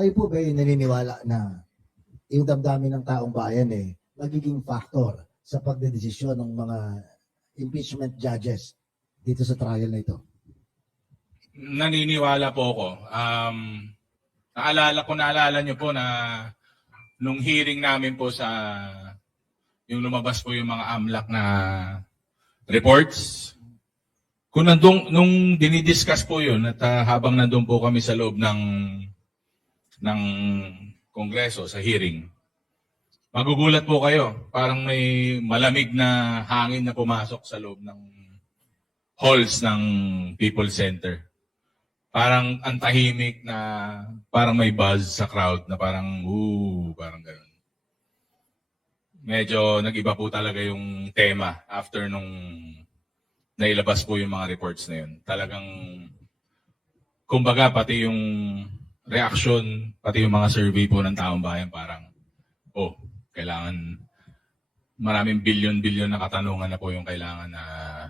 kayo po ba yung naniniwala na yung damdamin ng taong bayan magiging factor sa pagdedesisyon ng mga impeachment judges dito sa trial na ito? Naniniwala po ako. Naalala niyo po na nung hearing namin po sa yung lumabas po yung mga AMLAC na reports, kung nung dinidiscuss po yun at habang nandun po kami sa loob ng Kongreso sa hearing, magugulat po kayo. Parang may malamig na hangin na pumasok sa loob ng halls ng People's Center. Parang ang tahimik na parang may buzz sa crowd na parang parang gano'n. Medyo nag-iba po talaga yung tema after nung nailabas po yung mga reports na yun. Talagang, kumbaga, pati yung reaction, pati yung mga survey po ng taong bayan, parang, kailangan, maraming bilyon-bilyon na katanungan na po yung kailangan na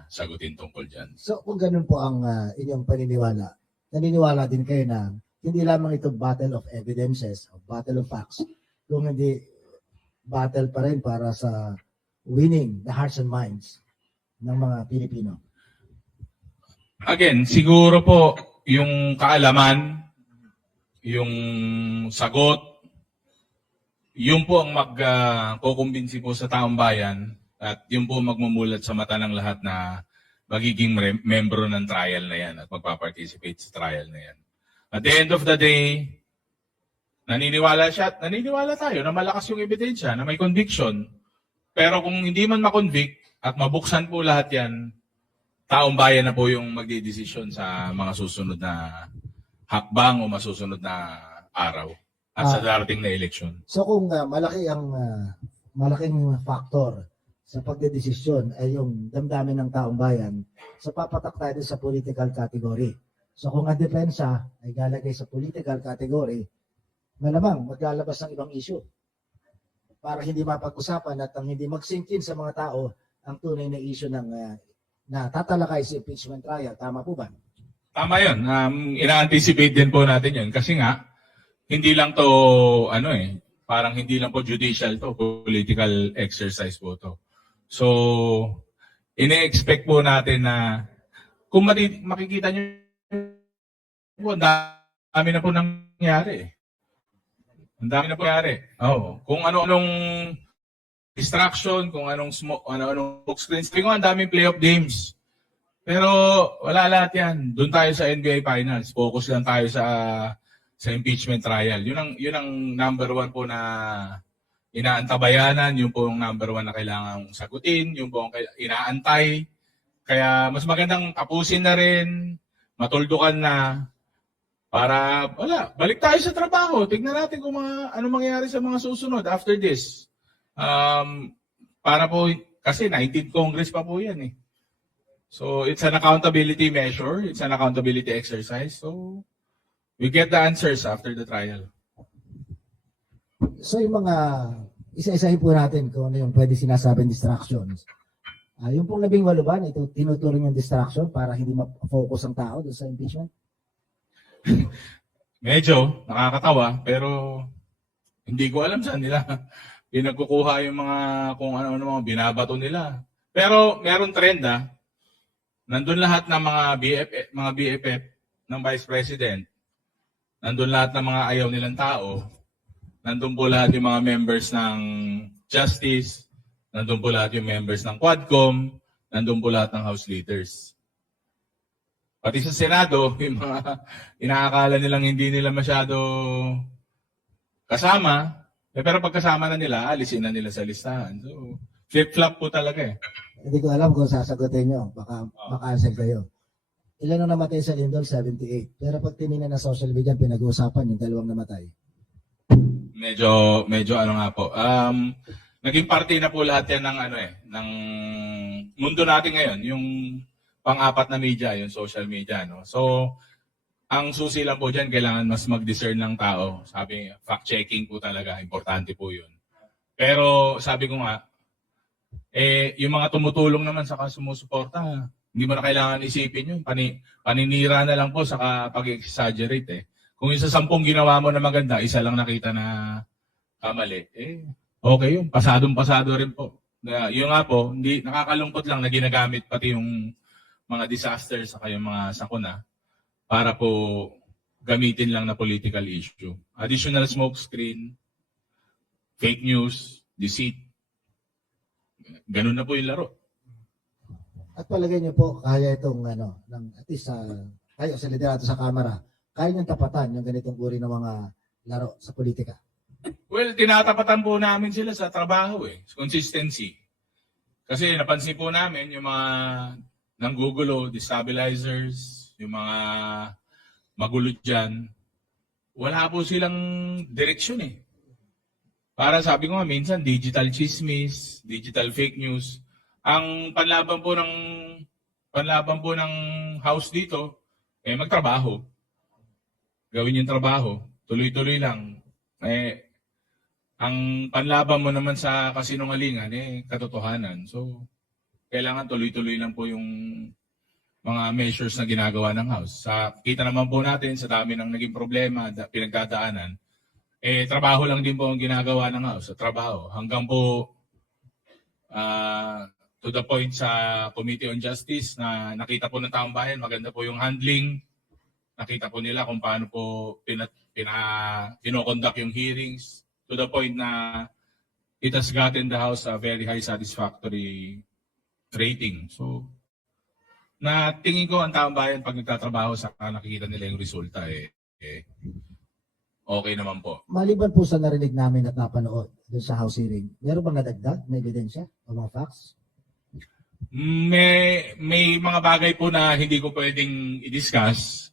sagutin tungkol dyan. So kung ganun po ang inyong paniniwala, naniniwala din kayo na hindi lamang ito battle of evidences, o battle of facts, kung hindi battle pa rin para sa winning the hearts and minds ng mga Pilipino. Again, siguro po yung kaalaman, yung sagot, yun po ang magkukumbinsi po sa taong bayan at yun po magmumulat sa mata ng lahat na magiging membro ng trial na yan at magpa-participate sa trial na yan. At the end of the day, naniniwala tayo na malakas yung ebidensya, na may conviction. Pero kung hindi man makonvict at mabuksan po lahat yan, taong bayan na po yung magdidesisyon sa mga susunod na hakbang o masusunod na araw at sa darating na eleksyon. So kung malaking factor sa pagdedesisyon ay yung damdamin ng taong bayan, so papatak tayo sa political category. So kung ang depensa ay galagay sa political category, malamang maglalabas ng ibang issue para hindi mapag-usapan at ang hindi mag-sink in sa mga tao ang tunay na issue ng na tatalakay sa impeachment trial. Tama po ba? Tama yun. Ina-anticipate din po natin yun. Kasi nga, hindi lang to, parang hindi lang po judicial to, political exercise po to. So, ine-expect po natin na, kung makikita nyo po, ang dami na po nangyari. Ang dami na po nangyari. Kung ano-anong distraction, kung anong smoke screen. Sabi ko, ang daming playoff games. Pero wala lahat yan. Doon tayo sa NBA Finals. Focus lang tayo sa impeachment trial. Yun ang number one po na inaantabayanan. Yun po ang number one na kailangan sagutin. Yun po ang inaantay. Kaya mas magandang tapusin na rin. Matuldukan na. Para, balik tayo sa trabaho. Tignan natin kung ano mangyayari sa mga susunod after this. Para po, kasi 19th Congress pa po yan . So, it's an accountability measure. It's an accountability exercise. So, we get the answers after the trial. So, yung mga, isa-isahin po natin kung ano yung pwede sinasabing distractions. Yung pong 18 ba, ito tinuturing yung distraction para hindi ma-focus ang tao doon sa impeachment? Medyo nakakatawa, pero hindi ko alam saan nila pinagkukuha yung mga kung ano-ano mga binabato nila. Pero meron trend nandun lahat ng mga BFF ng Vice President. Nandun lahat ng mga ayaw nilang tao. Nandun po lahat yung mga members ng Justice. Nandun po lahat yung members ng Quadcom. Nandun po lahat ng House Leaders. Pati sa Senado, yung mga inaakala nilang hindi nila masyado kasama. Pero pagkasama na nila, alisin na nila sa listahan. So, flip-flop po talaga . Hindi ko alam kung sasagutin nyo. Baka maka-answer kayo. Ilan ang namatay sa Lindol? 78. Pero pag tinignan na social media, pinag-uusapan yung 2 namatay. Medyo ano nga po. Naging parte na po lahat yan ng ng mundo natin ngayon. Yung pang-apat na media, yung social media. So, ang susi lang po dyan, kailangan mas mag-discern ng tao. Sabi, fact-checking po talaga, importante po yun. Pero sabi ko nga, yung mga tumutulong naman sa sumusuporta, hindi mo na kailangan isipin yun. Paninira na lang po sa pag-exaggerate . Kung yung sa 10 ginawa mo na maganda, isa lang nakita na kamali, okay yun. Pasadong-pasado rin po. Yung nga po, hindi, nakakalungkot lang na ginagamit pati yung mga disasters sa yung mga sakuna para po gamitin lang na political issue. Additional smoke screen, fake news, deceit. Ganun na po yung laro. At palagay niyo po, kaya itong at least kayo sa liderato sa Kamara, kaya niyong tapatan yung ganitong uri ng mga laro sa politika? Well, tinatapatan po namin sila sa trabaho consistency. Kasi napansin po namin yung mga nanggugulo, destabilizers, yung mga magulo dyan, wala po silang direksyon Para sabi ko nga, minsan digital chismis, digital fake news. Ang panlaban po ng house dito, magtrabaho. Gawin yung trabaho, tuloy-tuloy lang. Ang panlaban mo naman sa kasinungalingan, katotohanan. So, kailangan tuloy-tuloy lang po yung mga measures na ginagawa ng House. Kita naman po natin sa dami ng naging problema, pinagdadaanan, trabaho lang din po ang ginagawa ng House. Trabaho. Hanggang po to the point sa Committee on Justice na nakita po ng taong bayan, maganda po yung handling. Nakita po nila kung paano po pinoconduct yung hearings to the point na it has gotten the House a very high satisfactory rating. So, na tingin ko ang taong bayan pag nagtatrabaho sa nakikita nila yung resulta okay naman po. Maliban po sa narinig namin at napanood doon sa House hearing, meron bang nadagdag na ebidensya o mga facts? May mga bagay po na hindi ko pwedeng i-discuss.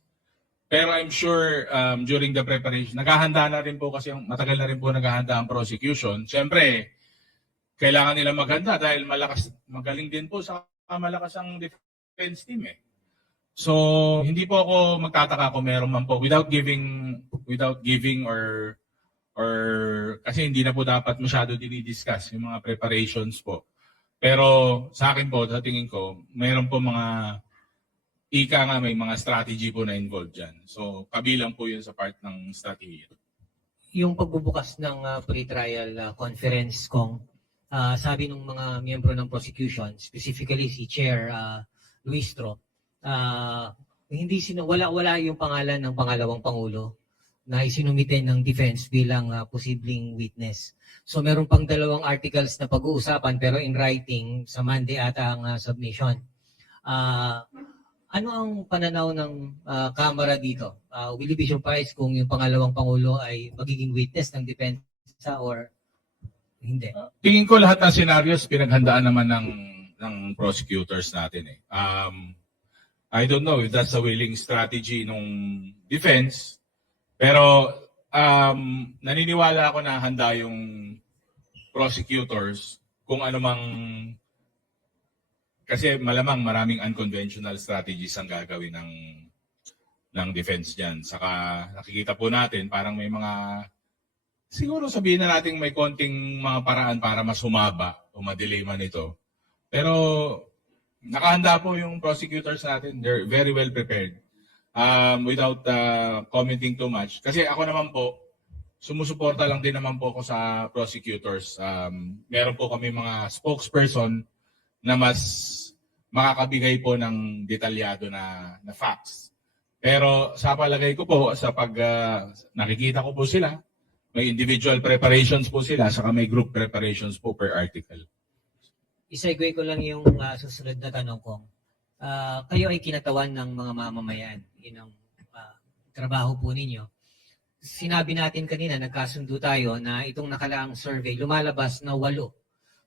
Pero I'm sure during the preparation, naghahanda na rin po kasi matagal na rin po naghahanda ang prosecution. Siyempre, kailangan nila maghanda dahil magaling din po sa malakas ang defense team So, hindi po ako magtataka kung meron man po without giving or kasi hindi na po dapat masyado dinidiscuss yung mga preparations po. Pero sa akin po, sa tingin ko, meron po may mga strategy po na involved dyan. So, kabilang po yun sa part ng strategy. Yung pagbubukas ng pre-trial conference kung sabi ng mga miyembro ng prosecution, specifically si Chair Luistro, wala yung pangalan ng pangalawang pangulo na isinumite ng defense bilang posibleng witness. So meron pang 2 articles na pag-uusapan pero in writing sa Monday ata ang submission. Ano ang pananaw ng Kamara dito? Will you be surprised kung yung pangalawang pangulo ay magiging witness ng depensa or hindi? Tingin ko lahat ng scenarios pinaghandaan naman ng prosecutors natin I don't know if that's a willing strategy ng defense, pero naniniwala ako na handa yung prosecutors kung ano mang kasi malamang maraming unconventional strategies ang gagawin ng defense diyan. Saka nakikita po natin parang may mga siguro sabihin na natin may konting mga paraan para mas humaba o ma-delay man ito. Pero nakahanda po yung prosecutors natin. They're very well prepared. Without commenting too much. Kasi ako naman po, sumusuporta lang din naman po ako sa prosecutors. Meron po kami mga spokesperson na mas makakabigay po ng detalyado na facts. Pero sa palagay ko po, sa nakikita ko po sila, may individual preparations po sila, saka may group preparations po per article. Isegue ko lang yung susunod na tanong ko. Kayo ay kinatawan ng mga mamamayan. Yun ang trabaho po ninyo. Sinabi natin kanina, nagkasundo tayo na itong nakalaang survey, lumalabas na 8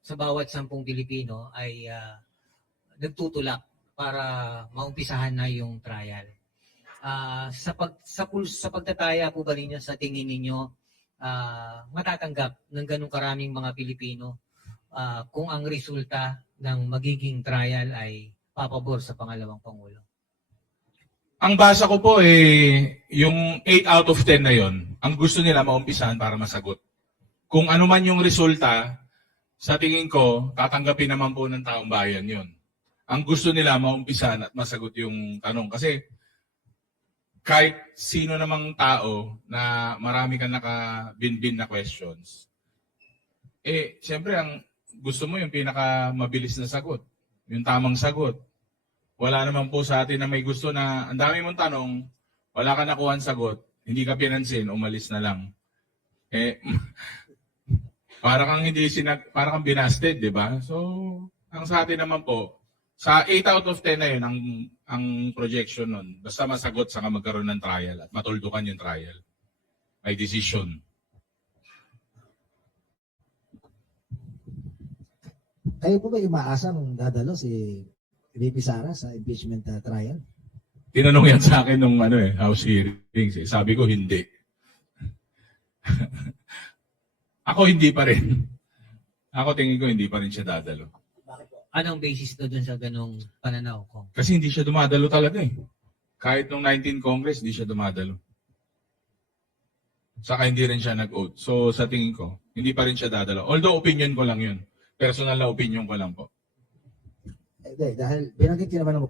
sa bawat 10 Pilipino ay nagtutulak para maumpisahan na yung trial. Sa pagtataya po ba ninyo, sa tingin ninyo, matatanggap ng ganong karaming mga Pilipino kung ang resulta ng magiging trial ay papabor sa pangalawang Pangulo? Ang basa ko po yung 8 out of 10 na yon, ang gusto nila maumpisahan para masagot. Kung ano man yung resulta, sa tingin ko, tatanggapin naman po ng taong bayan yon. Ang gusto nila maumpisahan at masagot yung tanong. Kasi kahit sino namang tao na marami kang nakabinbin na questions, siyempre ang gusto mo yung pinaka mabilis na sagot, yung tamang sagot. Wala naman po sa atin na may gusto na ang dami mong tanong, wala ka nakuha sagot, hindi ka pinansin, umalis na lang. Para kang para kang binasted, 'di ba? So, ang sa atin naman po, sa 8 out of 10 na 'yun ang projection nun. Basta masagot saka magkaroon ng trial at matuldukan yung trial. May decision. Kayo po ba umaasang dadalo si VP Sara sa impeachment trial? Tinanong yan sa akin nung House hearings. Sabi ko hindi. Ako hindi pa rin. Ako tingin ko hindi pa rin siya dadalo. Anong basis doon sa ganong pananaw ko? Kasi hindi siya dumadalo talaga eh. Kahit nung 19 Congress, hindi siya dumadalo. Saka hindi rin siya nag-oath. So sa tingin ko, hindi pa rin siya dadalo. Although opinion ko lang yun. Personal na opinion ko lang po. Dahil binanggit niyo naman ang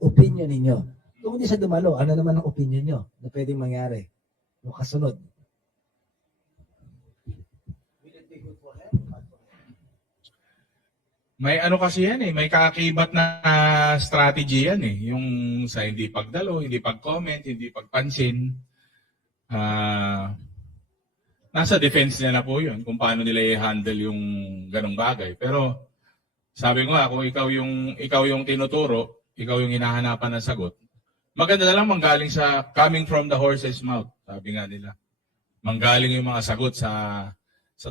opinion ninyo. Kung hindi siya dumalo, ano naman ang opinion niyo na pwedeng mangyari? O kasunod? May kasi yan eh, may kaakibat na strategy yan eh. Yung sa hindi pagdalo, hindi pag-comment, hindi pagpansin. Nasa defense nila na po yun kung paano nila i-handle yung ganong bagay. Pero sabi ko nga, kung ikaw yung tinuturo, ikaw yung hinahanapan ng sagot, maganda na lang manggaling sa coming from the horse's mouth. Sabi nga nila. Manggaling yung mga sagot sa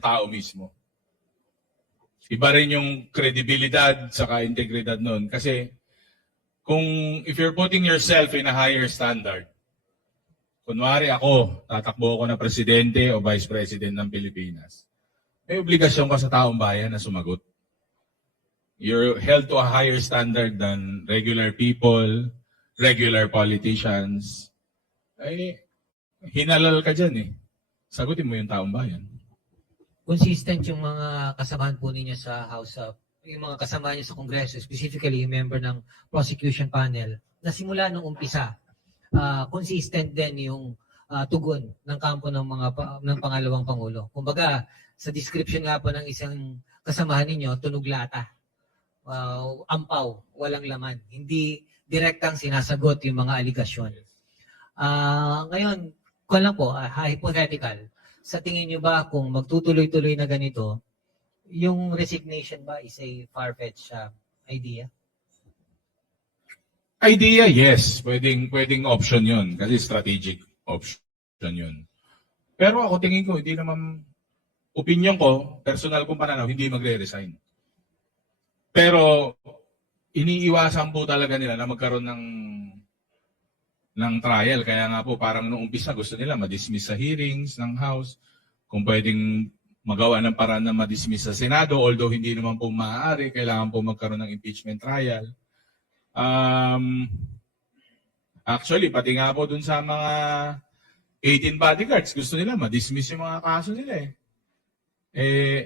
tao mismo. Iba rin yung kredibilidad saka integridad nun. Kasi if you're putting yourself in a higher standard, kunwari ako, tatakbo ako na presidente o vice president ng Pilipinas, may obligasyon ka sa taong bayan na sumagot. You're held to a higher standard than regular people, regular politicians. Hinalal ka dyan eh. Sagutin mo yung taong bayan. Consistent yung mga kasamahan po ninyo sa House of, yung mga kasama niyo sa Kongreso, specifically yung member ng prosecution panel, na simula nung umpisa, consistent din yung tugon ng kampo ng pangalawang Pangulo. Kumbaga, sa description nga po ng isang kasamahan ninyo, tunog lata. Ampaw, walang laman. Hindi direktang sinasagot yung mga aligasyon. Ngayon, kung lang po, hypothetical, sa tingin nyo ba kung magtutuloy-tuloy na ganito, yung resignation ba is a far-fetched idea? Idea, yes. Pwedeng option yun. Kasi strategic option yun. Pero ako tingin ko, hindi naman, opinion ko, personal kong pananaw, hindi magre-resign. Pero, iniiwasan po talaga nila na magkaroon ng trial. Kaya nga po, parang nung umpisa gusto nila ma-dismiss sa hearings ng House. Kung pwedeng magawa ng paraan na ma-dismiss sa Senado, although hindi naman po maaari, kailangan po magkaroon ng impeachment trial. Actually, pati nga po dun sa mga 18 bodyguards, gusto nila ma-dismiss yung mga kaso nila eh.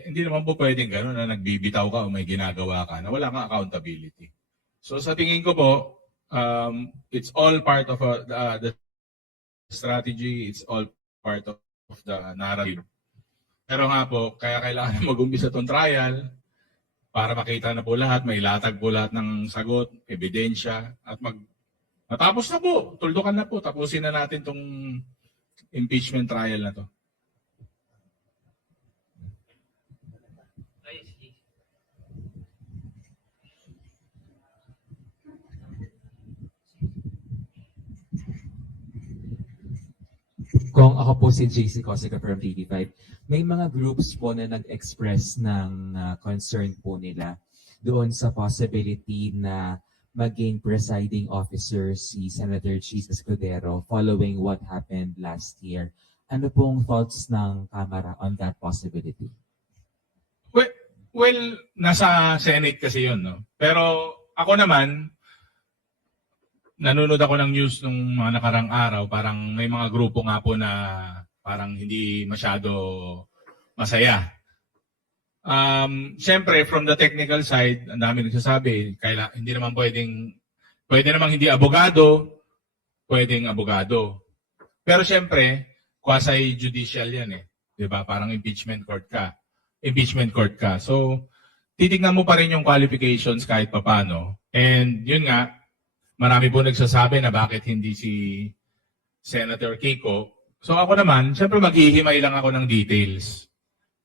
Hindi naman po pwedeng gano'n na nagbibitaw ka o may ginagawa ka na wala kang accountability. So sa tingin ko po, it's all part of the strategy, it's all part of the narrative. Pero nga po, kaya kailangan mag-umpisa itong trial para makita na po lahat, may latag po lahat ng sagot, ebidensya, at matapos na po, tuldukan na po, tapusin na natin itong impeachment trial na to. Kung ako po si JC Cosica from TV5, may mga groups po na nag-express ng concern po nila doon sa possibility na maging presiding officer si Senator Cheese Escudero following what happened last year. Ano pong thoughts ng Kamara on that possibility? Well, nasa Senate kasi yun, no? Pero ako naman, nanonood ako ng news nung mga nakarang araw, parang may mga grupo nga po na parang hindi masyado masaya. Siyempre, from the technical side, ang dami nagsasabi, hindi naman pwede namang hindi abogado, pwedeng abogado. Pero siyempre, quasi-judicial yan eh. 'Di ba? Parang impeachment court ka. Impeachment court ka. So, titignan mo pa rin yung qualifications kahit papano. And yun nga, marami po nagsasabi na bakit hindi si Senator Kiko. So ako naman, siyempre maghihimay lang ako ng details.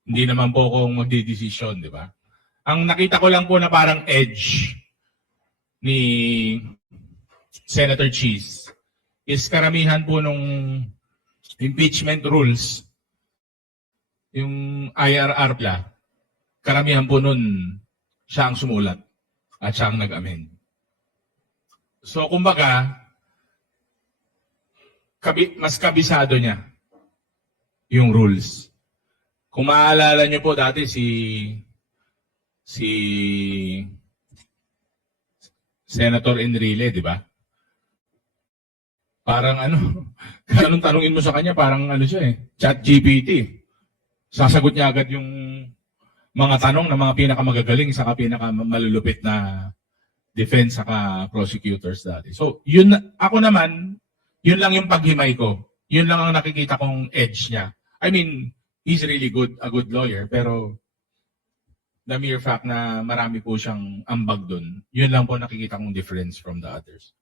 Hindi naman po akong magdidesisyon, di ba? Ang nakita ko lang po na parang edge ni Senator Cheese is karamihan po nung impeachment rules, yung IRR pla, karamihan po nun siya ang sumulat at siya ang nag-amend. So kumbaga, mas kabisado niya yung rules. Kung maaalala niyo po dati si Senator Enrile, di ba? Parang anong tanungin mo sa kanya, parang siya Chat GPT. Sasagot niya agad yung mga tanong ng mga pinakamagagaling saka pinakamalulupit na defense saka prosecutors dati. So, yun ako naman, yun lang yung paghimay ko. Yun lang ang nakikita kong edge niya. I mean, he's really a good lawyer, pero the mere fact na marami po siyang ambag dun, yun lang po nakikita kong difference from the others.